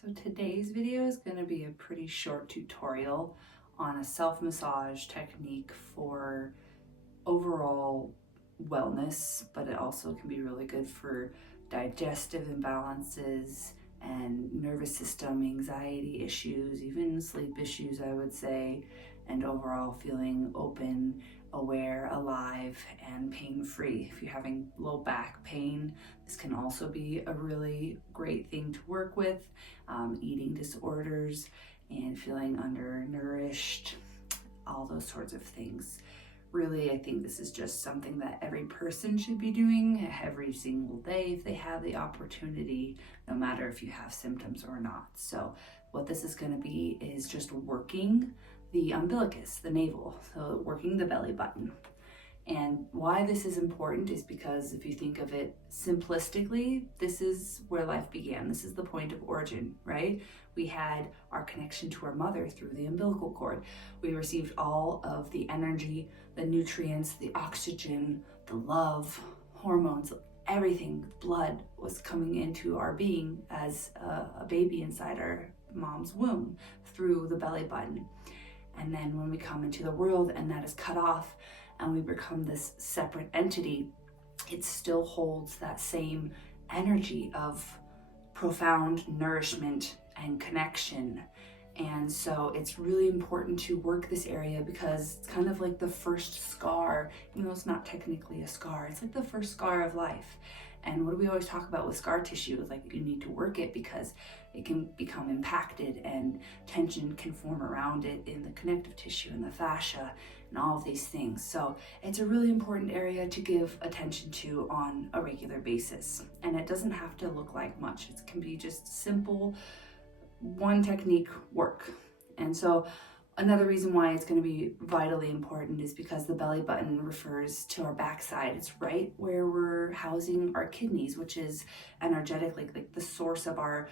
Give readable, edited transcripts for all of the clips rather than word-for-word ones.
So today's video is going to be a pretty short tutorial on a self-massage technique for overall wellness, but it also can be really good for digestive imbalances and nervous system anxiety issues, even sleep issues, I would say, and overall feeling open, aware, alive, and pain-free. If you're having low back pain, this can also be a really great thing to work with. Eating disorders and feeling undernourished, all those sorts of things. Really, I think this is just something that every person should be doing every single day if they have the opportunity, no matter if you have symptoms or not. So what this is going to be is just working the umbilicus, the navel, so working the belly button. And why this is important is because if you think of it simplistically, this is where life began. This is the point of origin, right? We had our connection to our mother through the umbilical cord. We received all of the energy, the nutrients, the oxygen, the love, hormones, everything, blood was coming into our being as a baby inside our mom's womb through the belly button. And then when we come into the world and that is cut off, and we become this separate entity, it still holds that same energy of profound nourishment and connection. And so it's really important to work this area because it's kind of like the first scar, even though it's not technically a scar, it's like the first scar of life. And what do we always talk about with scar tissue? Is like you need to work it because it can become impacted and tension can form around it in the connective tissue and the fascia and all of these things. So it's a really important area to give attention to on a regular basis. And it doesn't have to look like much. It can be just simple, one technique work. And so another reason why it's going to be vitally important is because the belly button refers to our backside. It's right where we're housing our kidneys, which is energetically like the source of our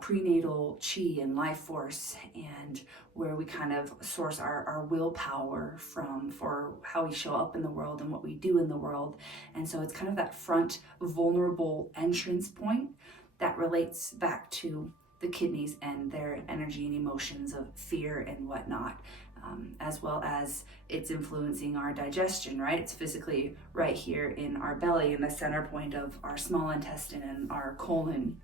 prenatal chi and life force, and where we kind of source our willpower from for how we show up in the world and what we do in the world. And so it's kind of that front vulnerable entrance point that relates back to the kidneys and their energy and emotions of fear and whatnot, as well as it's influencing our digestion, right? It's physically right here in our belly, in the center point of our small intestine and our colon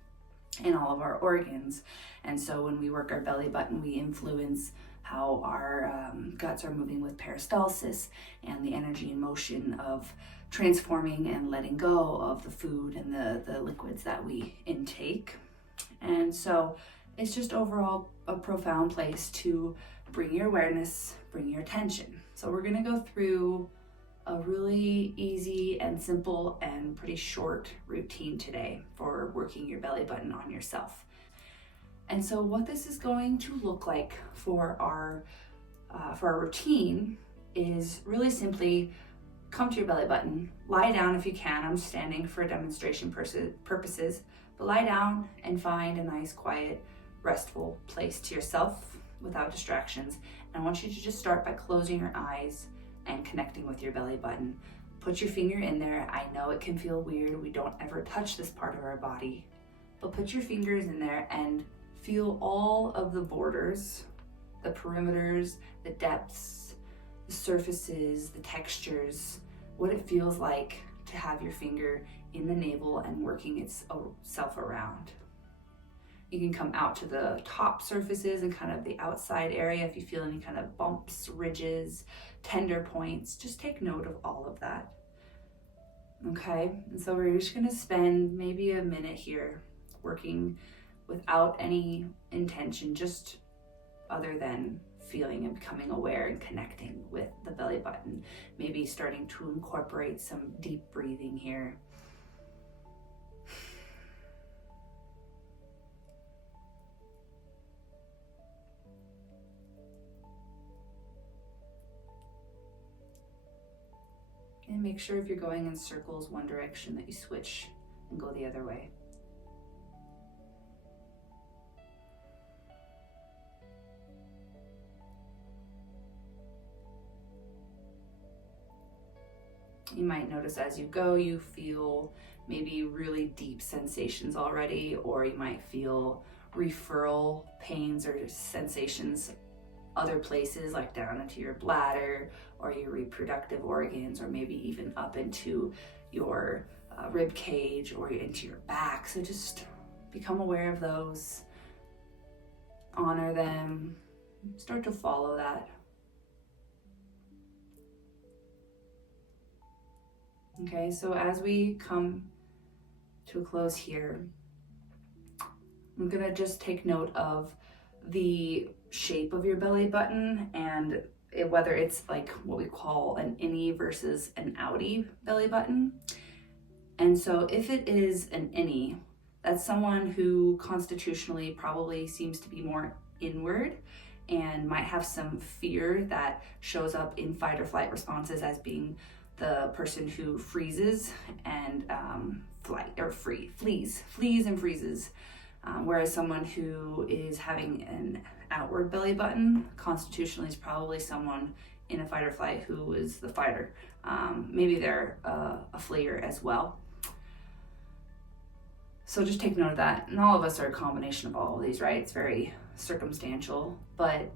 and all of our organs. And so when we work our belly button, we influence how our guts are moving with peristalsis and the energy and motion of transforming and letting go of the food and the liquids that we intake. And so it's just overall a profound place to bring your awareness, bring your attention. So we're going to go through a really easy and simple and pretty short routine today for working your belly button on yourself. And so what this is going to look like for our routine is really simply come to your belly button, lie down if you can. I'm standing for demonstration purposes, but lie down and find a nice, quiet, restful place to yourself without distractions. And I want you to just start by closing your eyes and connecting with your belly button. Put your finger in there. I know it can feel weird. We don't ever touch this part of our body, but put your fingers in there and feel all of the borders, the perimeters, the depths, the surfaces, the textures, what it feels like to have your finger in the navel and working itself around. You can come out to the top surfaces and kind of the outside area if you feel any kind of bumps, ridges, tender points. Just take note of all of that. Okay, and so we're just going to spend maybe a minute here working without any intention, just other than feeling and becoming aware and connecting with the belly button. Maybe starting to incorporate some deep breathing here. And make sure if you're going in circles one direction that you switch and go the other way. You might notice as you go, you feel maybe really deep sensations already, or you might feel referral pains or sensations other places, like down into your bladder or your reproductive organs, or maybe even up into your rib cage or into your back. So just become aware of those, honor them, start to follow that. Okay, so as we come to a close here, I'm gonna just take note of the shape of your belly button and whether it's like what we call an innie versus an outie belly button. And so if it is an innie, that's someone who constitutionally probably seems to be more inward and might have some fear that shows up in fight or flight responses as being the person who freezes and flees and freezes. Whereas someone who is having an outward belly button constitutionally is probably someone in a fight or flight who is the fighter. Maybe they're a fleer as well. So just take note of that. And all of us are a combination of all of these, right? It's very circumstantial, but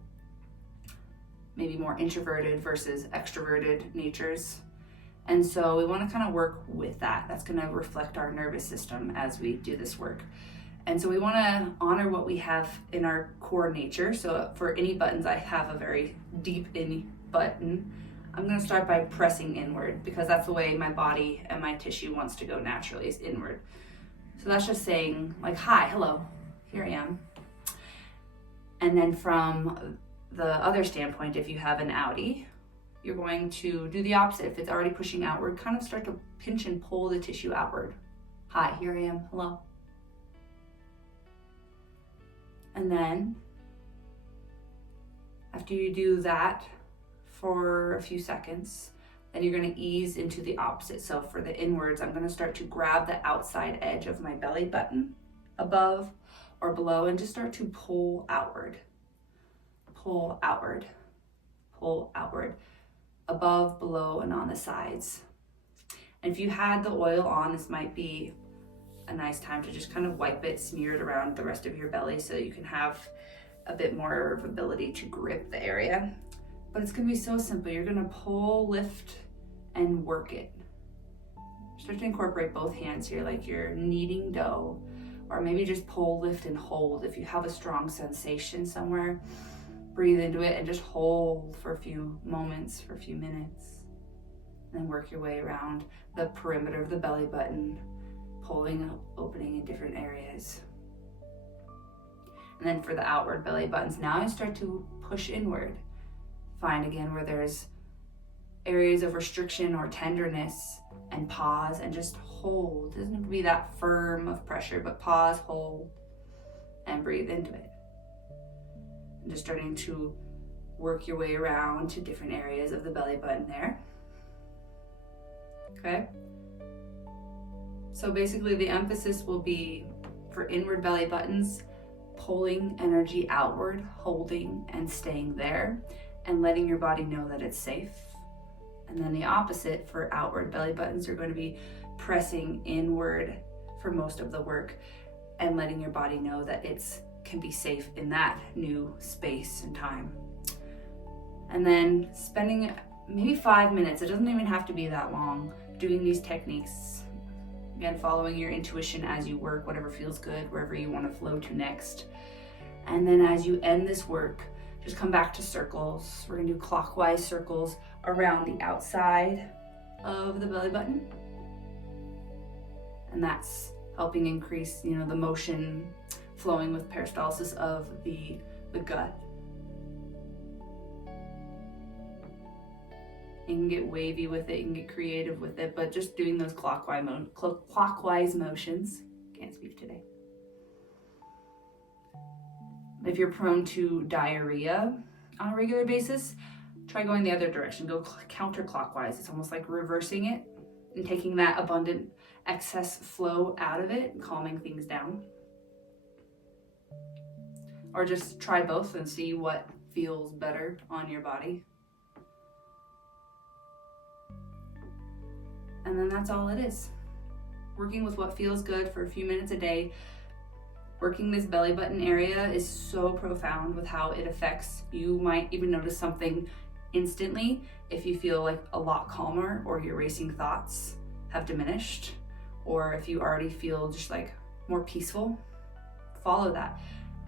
maybe more introverted versus extroverted natures. And so we want to kind of work with that. That's going to reflect our nervous system as we do this work. And so we want to honor what we have in our core nature. So for innie buttons, I have a very deep innie button. I'm going to start by pressing inward because that's the way my body and my tissue wants to go naturally, is inward. So that's just saying like, hi, hello, here I am. And then from the other standpoint, if you have an outie, you're going to do the opposite. If it's already pushing outward, kind of start to pinch and pull the tissue outward. Hi, here I am, hello. And then after you do that for a few seconds, then you're going to ease into the opposite. So for the inwards, I'm going to start to grab the outside edge of my belly button above or below and just start to pull outward, pull outward, pull outward, above, below, and on the sides. And if you had the oil on, this might be a nice time to just kind of wipe it, smear it around the rest of your belly so you can have a bit more of ability to grip the area. But it's going to be so simple. You're going to pull, lift, and work it. Start to incorporate both hands here like you're kneading dough, or maybe just pull, lift, and hold. If you have a strong sensation somewhere, breathe into it and just hold for a few moments, for a few minutes. Then work your way around the perimeter of the belly button, pulling, opening in different areas. And then for the outward belly buttons, now you start to push inward. Find again where there's areas of restriction or tenderness, and pause and just hold. It doesn't have to be that firm of pressure, but pause, hold, and breathe into it. And just starting to work your way around to different areas of the belly button there. Okay? So basically the emphasis will be for inward belly buttons, pulling energy outward, holding and staying there, and letting your body know that it's safe. And then the opposite for outward belly buttons, you're going to be pressing inward for most of the work and letting your body know that it's can be safe in that new space and time. And then spending maybe 5 minutes, it doesn't even have to be that long, doing these techniques. Again, following your intuition as you work, whatever feels good, wherever you want to flow to next. And then as you end this work, just come back to circles. We're gonna do clockwise circles around the outside of the belly button. And that's helping increase, the motion flowing with peristalsis of the gut. You can get wavy with it, you can get creative with it, but just doing those clockwise motions. Can't speak today. If you're prone to diarrhea on a regular basis, try going the other direction. Go counterclockwise. It's almost like reversing it and taking that abundant excess flow out of it and calming things down. Or just try both and see what feels better on your body. And then that's all it is. Working with what feels good for a few minutes a day. Working this belly button area is so profound with how it affects. You might even notice something instantly if you feel like a lot calmer, or your racing thoughts have diminished, or if you already feel just like more peaceful. Follow that.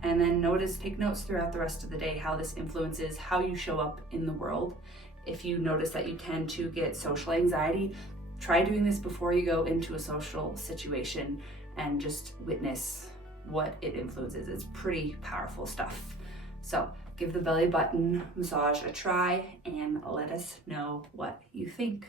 And then take notes throughout the rest of the day how this influences how you show up in the world. If you notice that you tend to get social anxiety, try doing this before you go into a social situation and just witness what it influences. It's pretty powerful stuff. So give the belly button massage a try and let us know what you think.